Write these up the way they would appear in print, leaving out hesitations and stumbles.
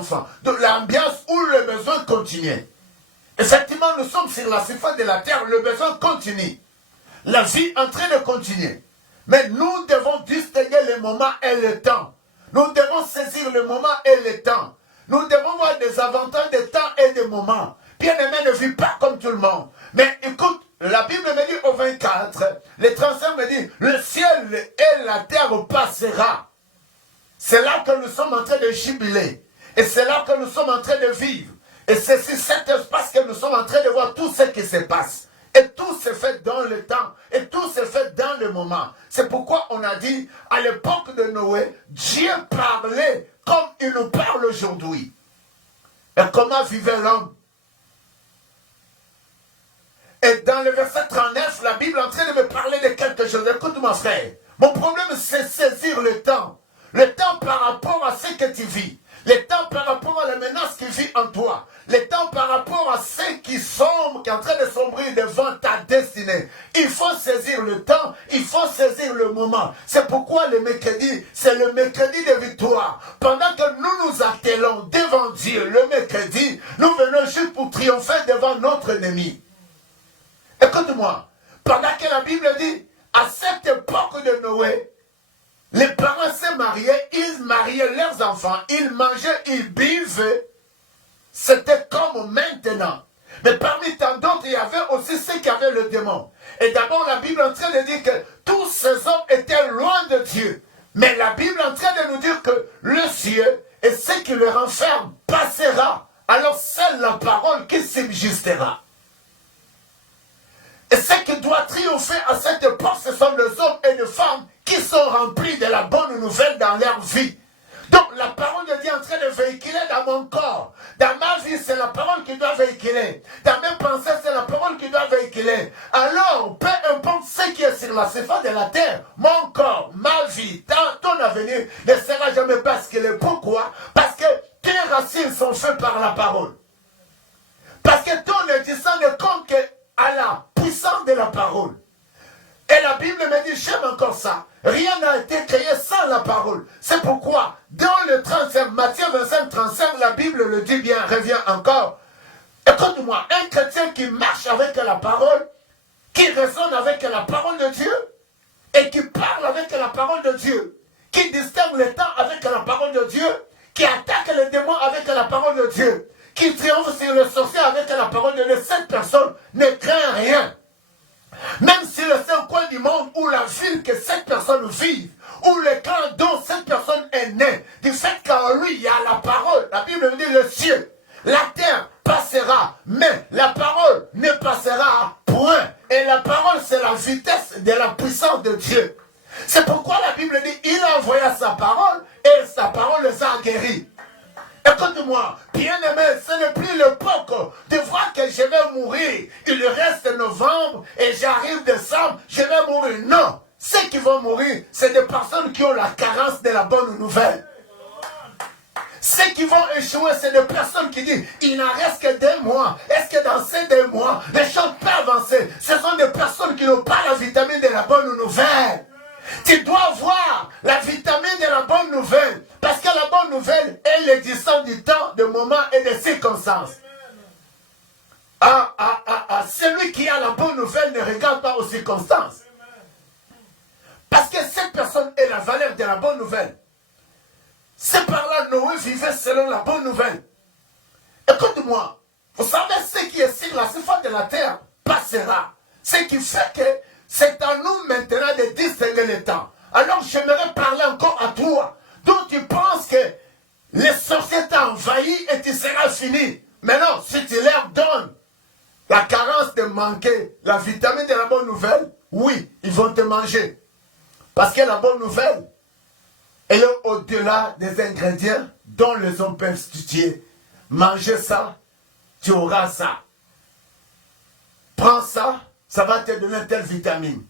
de l'ambiance où le besoin continue. Effectivement, nous sommes sur la surface de la terre, le besoin continue. La vie est en train de continuer. Mais nous devons distinguer le moment et le temps. Nous devons saisir le moment et le temps. Nous devons voir des avantages des temps et des moments. Bien-aimé ne vit pas comme tout le monde. Mais écoute, la Bible me dit au 24, le 35 me dit, le ciel et la terre passera. C'est là que nous sommes en train de jubiler. Et c'est là que nous sommes en train de vivre. Et c'est sur cet espace que nous sommes en train de voir tout ce qui se passe. Et tout se fait dans le temps. Et tout se fait dans le moment. C'est pourquoi on a dit, à l'époque de Noé, Dieu parlait comme il nous parle aujourd'hui. Et comment vivait l'homme? Et dans le verset 39, la Bible est en train de me parler de quelque chose. Écoute mon frère, mon problème c'est saisir le temps. Le temps par rapport à ce que tu vis. Le temps par rapport à la menace qui vit en toi. Le temps par rapport à ceux qui sombrent, qui est en train de sombrer devant ta destinée. Il faut saisir le temps, il faut saisir le moment. C'est pourquoi le mercredi, c'est le mercredi de victoire. Pendant que nous nous attelons devant Dieu le mercredi, nous venons juste pour triompher devant notre ennemi. Écoute-moi, pendant que la Bible dit, à cette époque de Noé, les parents se mariaient, ils mariaient leurs enfants, ils mangeaient, ils buvaient. C'était comme maintenant. Mais parmi tant d'autres, il y avait aussi ceux qui avaient le démon. Et d'abord, la Bible est en train de dire que tous ces hommes étaient loin de Dieu. Mais la Bible est en train de nous dire que le ciel et ce qui le renferme passera. Alors seule la parole qui subsistera. Et ce qui doit triompher à cette époque, ce sont les hommes et les femmes qui sont remplis de la bonne nouvelle dans leur vie. Donc la parole de Dieu est en train de véhiculer dans mon corps. Dans ma vie, c'est la parole qui doit véhiculer. Dans mes pensées, c'est la parole qui doit véhiculer. Alors, peu importe ce qui est sur la surface de la terre, mon corps, ma vie, ton avenir ne sera jamais basculé. Pourquoi? Parce que tes racines sont faites par la parole. Parce que ton existence ne compte qu'à la puissance de la parole. Et la Bible me dit, j'aime encore ça. Rien n'a été créé sans la parole. C'est pourquoi, dans le 35, Matthieu 25, 35, la Bible le dit bien, revient encore. Écoute-moi, un chrétien qui marche avec la parole, qui résonne avec la parole de Dieu, et qui parle avec la parole de Dieu, qui distingue le temps avec la parole de Dieu, qui attaque les démons avec la parole de Dieu, qui triomphe sur le sorcier avec la parole de Dieu, cette personne ne craint rien. Même si le seul coin du monde où la ville que cette personne vit, où le camp dont cette personne est née, du fait qu'en lui il y a la parole, la Bible dit le ciel, la terre passera, mais la parole ne passera point. Et la parole c'est la vitesse de la puissance de Dieu. C'est pourquoi la Bible dit, il a envoyé sa parole et sa parole les a guéris. Écoute-moi, bien-aimé, ce n'est plus l'époque de voir que je vais mourir. Il reste novembre et j'arrive décembre, je vais mourir. Non, ceux qui vont mourir, c'est des personnes qui ont la carence de la bonne nouvelle. Ceux qui vont échouer, c'est des personnes qui disent, il n'en reste que 2 mois. Est-ce que dans ces 2 mois, les choses peuvent avancer? Ce sont des personnes qui n'ont pas la vitamine de la bonne nouvelle. Tu dois voir la vitamine de la bonne nouvelle. Parce que la bonne nouvelle est l'existence du temps, de moments et des circonstances. Celui qui a la bonne nouvelle ne regarde pas aux circonstances. Parce que cette personne est la valeur de la bonne nouvelle. C'est par là Noé vivait selon la bonne nouvelle. Écoute-moi, vous savez ce qui est sur la surface de la terre passera. Ce qui fait que c'est à nous maintenant de distinguer le temps. Alors j'aimerais parler encore à toi. D'où tu penses que les sorciers t'ont envahi et tu seras fini. Mais non, si tu leur donnes la carence de manquer la vitamine de la bonne nouvelle, oui, ils vont te manger. Parce que la bonne nouvelle, elle est au-delà des ingrédients dont les hommes peuvent studier. Manger ça, tu auras ça. Prends ça, ça va te donner telle vitamine.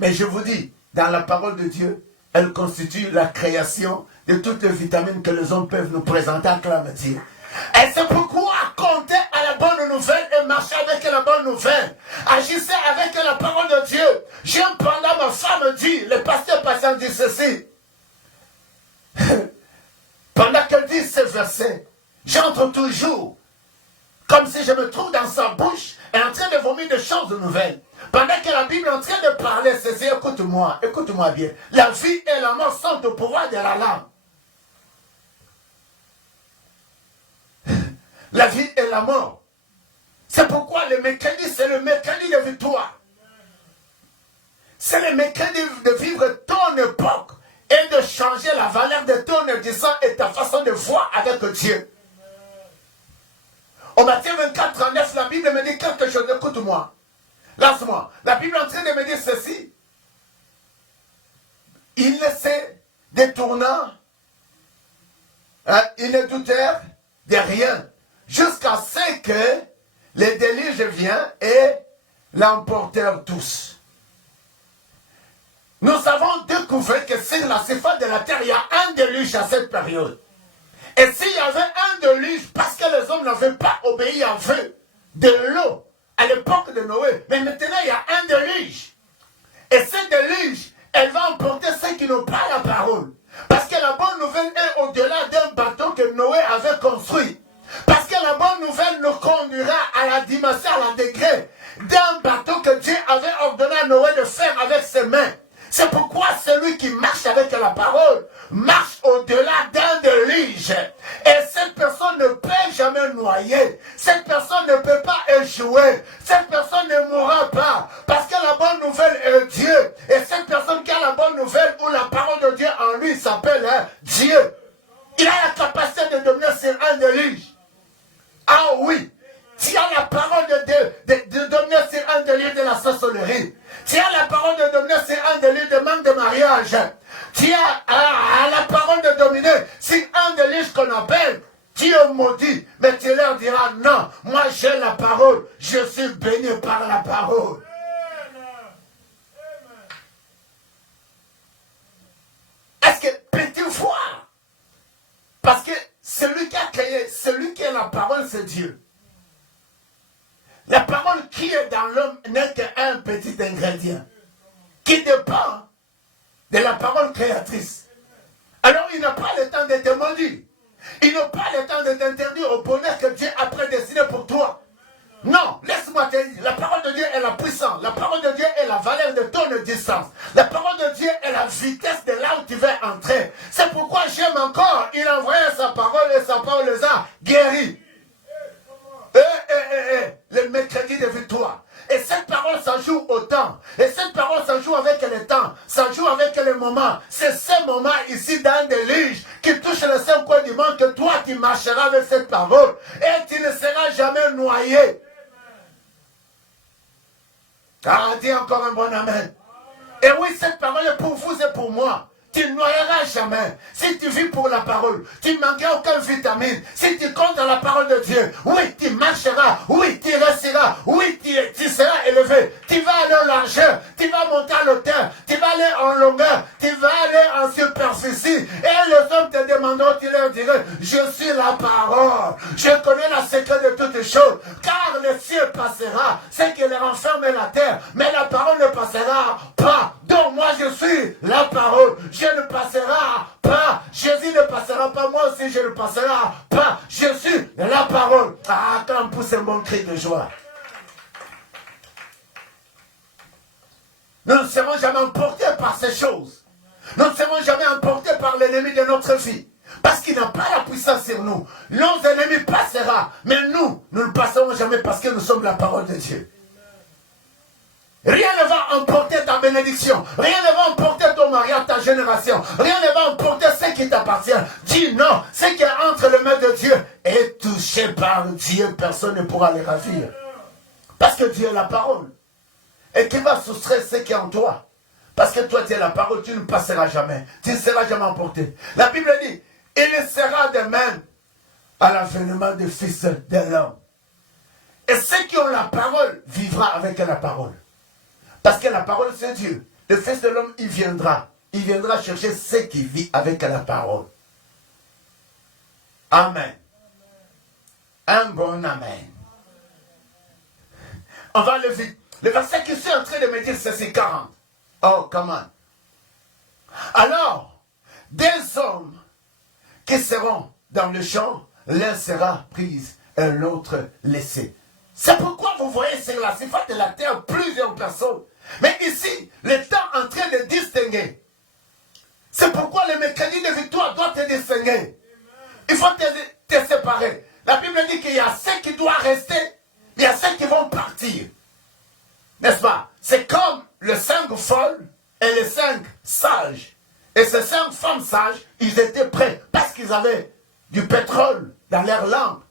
Mais je vous dis, dans la parole de Dieu, elle constitue la création de toutes les vitamines que les hommes peuvent nous présenter, acclame Dieu. Et c'est pourquoi compter à la bonne nouvelle et marcher avec la bonne nouvelle. Agissez avec la parole de Dieu. J'aime pendant ma femme dit, le pasteur patient dit ceci. Pendant qu'elle dit ce verset, J'entre toujours comme si je me trouve dans sa bouche et en train de vomir des choses nouvelles. Pendant que la Bible est en train de parler, c'est écoute-moi bien. La vie et la mort sont au pouvoir de la langue. La vie et la mort. C'est pourquoi le mercredi, c'est le mercredi de victoire. C'est le mercredi de vivre ton époque et de changer la valeur de ton existence et ta façon de voir avec Dieu. Au Matthieu 24, 39, la Bible me dit quelque chose. Écoute-moi. Lance-moi. La Bible est en train de me dire ceci. Ils ne se détournant, ils ne doutèrent de rien, jusqu'à ce que les déluge viennent et l'emportèrent tous. Nous avons découvert que sur la surface de la terre, il y a un déluge à cette période. Et s'il y avait un déluge, parce que les hommes n'avaient pas obéi à Dieu, de l'eau, à l'époque de Noé, mais maintenant il y a un déluge. Et ce déluge, elle va emporter ceux qui n'ont pas la parole. Parce que la bonne nouvelle est au-delà d'un bateau que Noé avait construit. Parce que la bonne nouvelle nous conduira à la dimension, à la degré d'un bateau que Dieu avait ordonné à Noé de faire avec ses mains. C'est pourquoi celui qui marche avec la parole marche au-delà d'un déluge. Et cette personne ne peut jamais noyer. Cette personne ne peut pas échouer. Cette personne ne mourra pas. Parce que la bonne nouvelle est Dieu. Et cette personne qui a la bonne nouvelle ou la parole de Dieu en lui s'appelle Dieu. Il a la capacité de dominer sur un déluge. Ah oui. Tu as la parole de dominer sur un déluge de la sorcellerie. Tu as la parole de dominer sur un déluge de manque de mariage. Tu as la parole de dominer sur un déluge qu'on appelle Dieu maudit. Mais tu leur diras non, moi j'ai la parole. Je suis béni par la parole. Est-ce que peux-tu voir? Parce que celui qui a créé, celui qui a la parole, c'est Dieu. La parole qui est dans l'homme n'est qu'un petit ingrédient qui dépend de la parole créatrice. Alors il n'a pas le temps de te maudire. Il n'a pas le temps de t'interdire au bonheur que Dieu a prédestiné pour toi. Non, laisse-moi te dire, la parole de Dieu est la puissance. La parole de Dieu est la valeur de ton existence. La parole de Dieu est la vitesse de là où tu veux entrer. C'est pourquoi j'aime encore. Il a envoyé sa parole et sa parole les a guéris. Le mercredi de victoire. Et cette parole, ça joue au temps. Et cette parole, ça joue avec le temps. Ça joue avec les moments. C'est ce moment ici dans des déluge qui touche le 5 coins du monde que toi, tu marcheras avec cette parole. Et tu ne seras jamais noyé. Ah, dis encore un bon amen. Et oui, cette parole est pour vous et pour moi. Tu ne noyeras jamais. Si tu vis pour la parole, tu ne manqueras aucune vitamine. Si tu comptes dans la parole de Dieu, oui, tu marcheras. Oui, tu resteras. Oui, tu seras élevé. Tu vas aller en largeur. Tu vas monter à l'auteur. Tu vas aller en longueur. Tu vas aller en superficie. Et les hommes te demanderont, tu leur diras, je suis la parole. Je connais la secret de toutes choses. Car le ciel passera. C'est qu'il renferme la terre. Mais la parole ne passera pas. Donc moi, je suis la parole. Je ne passera pas. Jésus ne passera pas. Moi aussi, je ne passerai pas. Je suis la parole. Ah, quand on pousse un bon cri de joie. Nous ne serons jamais emportés par ces choses. Nous ne serons jamais emportés par l'ennemi de notre vie. Parce qu'il n'a pas la puissance sur nous. Nos ennemis passera. Mais nous ne passerons jamais parce que nous sommes la parole de Dieu. Rien ne va emporter ta bénédiction. Rien ne va emporter ton mariage, ta génération. Rien ne va emporter ce qui t'appartient. Dis non. Ce qui est entre les mains de Dieu est touché par Dieu. Personne ne pourra les ravir. Parce que Dieu est la parole. Et qui va soustraire ce qui est en toi. Parce que toi, tu es la parole, tu ne passeras jamais. Tu ne seras jamais emporté. La Bible dit, il sera de même à l'avènement du Fils de l'homme. Et ceux qui ont la parole vivra avec la parole. Parce que la parole, c'est Dieu. Le Fils de l'homme, il viendra. Il viendra chercher ceux qui vivent avec la parole. Amen. Un bon amen. On va le vite. Le verset qui est en train de me dire, c'est 40. Oh, comment? Alors, des hommes qui seront dans le champ l'un sera pris et l'autre laissé. C'est pourquoi vous voyez sur la surface de la terre plusieurs personnes. Mais ici, le temps est en train de distinguer. C'est pourquoi le mécanisme de victoire doit te distinguer. Il faut te séparer. La Bible dit qu'il y a ceux qui doivent rester, il y a ceux qui vont partir. N'est-ce pas? C'est comme les 5 folles et les 5 sages. Et ces 5 femmes sages, ils étaient prêts parce qu'ils avaient du pétrole dans leurs lampes.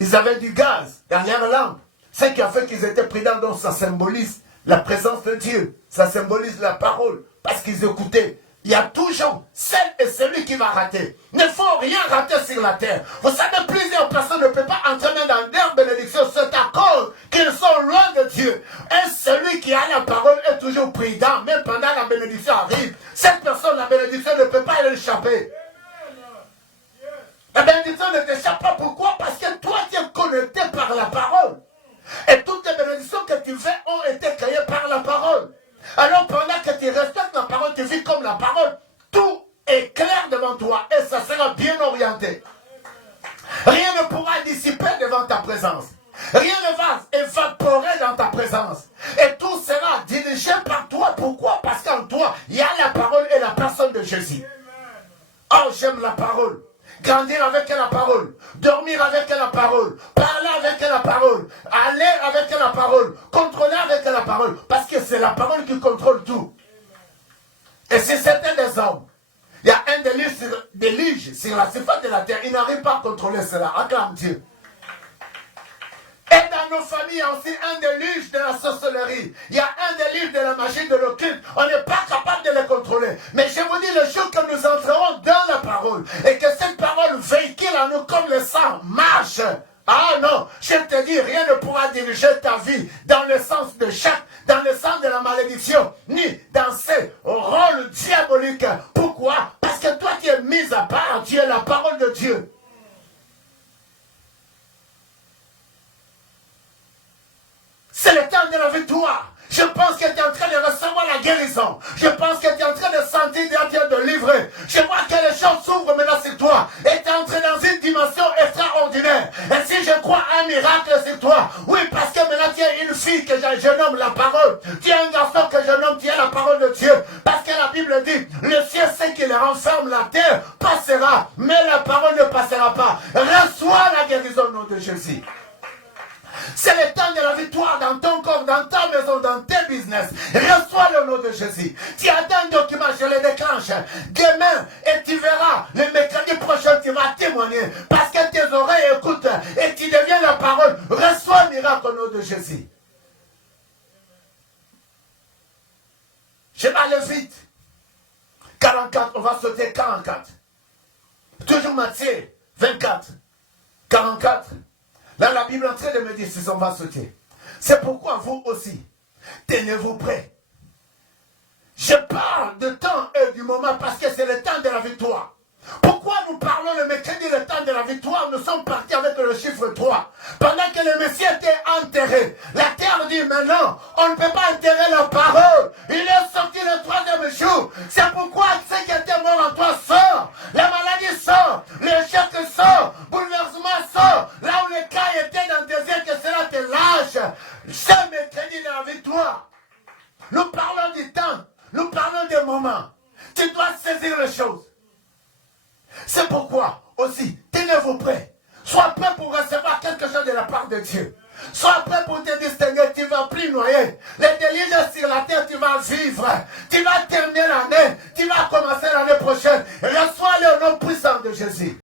Ils avaient du gaz dans leurs lampes. Ce qui a fait qu'ils étaient prudents, donc ça symbolise la présence de Dieu. Ça symbolise la parole parce qu'ils écoutaient. Il y a toujours celle et celui qui va rater. Il ne faut rien rater sur la terre. Vous savez, plusieurs personnes ne peuvent pas entrer dans leur bénédiction. C'est à cause qu'ils sont loin de Dieu. Et celui qui a la parole est toujours prudent. Même pendant la bénédiction arrive. Cette personne, la bénédiction ne peut pas l'échapper. La bénédiction ne t'échappe pas. Pourquoi? Parce que toi, tu es connecté par la parole. Et toutes les bénédictions que tu fais ont été créées par la parole. Alors pendant que tu respectes la parole, tu vis comme la parole, tout est clair devant toi et ça sera bien orienté. Rien ne pourra dissiper devant ta présence. Rien ne va évaporer dans ta présence. Et tout sera dirigé par toi. Pourquoi? Parce qu'en toi, il y a la parole et la personne de Jésus. Oh, j'aime la parole. Grandir avec la parole, dormir avec la parole, parler avec la parole, aller avec la parole, contrôler avec la parole, parce que c'est la parole qui contrôle tout. Et si c'était des hommes, il y a un déluge sur la surface de la terre, ils n'arrivent pas à contrôler cela. Acclame Dieu. Et dans nos familles, il y a aussi un déluge de la sorcellerie. Il y a un déluge de la magie, de l'occulte. On n'est pas capable de les contrôler. Mais je vous dis, le jour que nous entrerons dans la parole et que cette parole véhicule en nous comme le sang marche. Ah non, je te dis, rien ne pourra diriger ta vie dans le sens de chaque, dans le sens de la malédiction, ni dans ces rôles diaboliques. Pourquoi? Parce que toi, tu es mis à part. Tu es la parole de Dieu. C'est le temps de la victoire. Je pense que tu es en train de recevoir la guérison. Je pense que tu es en train de sentir Dieu de livrer. Je vois que les choses s'ouvrent maintenant sur toi. Et tu es entré dans une dimension extraordinaire. Et si je crois un miracle sur toi, oui, parce que maintenant tu es une fille que je nomme la parole. Tu es un garçon que je nomme, tu es la parole de Dieu. Parce que la Bible dit, le ciel c'est qu'il renferme, la terre passera, mais la parole ne passera pas. Reçois la guérison au nom de Jésus. C'est le temps de la victoire dans ton corps, dans ta maison, dans tes business. Reçois le nom de Jésus. Tu as un document, je le déclenche. Demain, et tu verras, le mercredi prochain, tu vas témoigner. Parce que tes oreilles écoutent et tu deviens la parole. Reçois le miracle au nom de Jésus. Je vais aller vite. 44, on va sauter 44. Toujours Matthieu 24. 44. Là, la Bible est en train de me dire si on va sauter. C'est pourquoi vous aussi, tenez-vous prêts. Je parle de temps et du moment parce que c'est le temps de la victoire. Pourquoi nous parlons le mercredi, le temps de la victoire? Nous sommes partis avec le chiffre 3. Pendant que le Messie était enterré, la terre dit maintenant, on ne peut pas enterrer la parole. Il est sorti le 3e jour. C'est pourquoi ceux qui étaient morts en toi sortent. La maladie sort, l'échec sort, bouleversement sort. Là où les cas étaient dans le désert, que cela te lâche. Ce mercredi de la victoire. Nous parlons du temps, nous parlons des moments. Tu dois saisir les choses. C'est pourquoi aussi, tenez-vous prêts. Sois prêt pour recevoir quelque chose de la part de Dieu. Sois prêt pour te distinguer, tu ne vas plus noyer. Les délices sur la terre, tu vas vivre. Tu vas terminer l'année.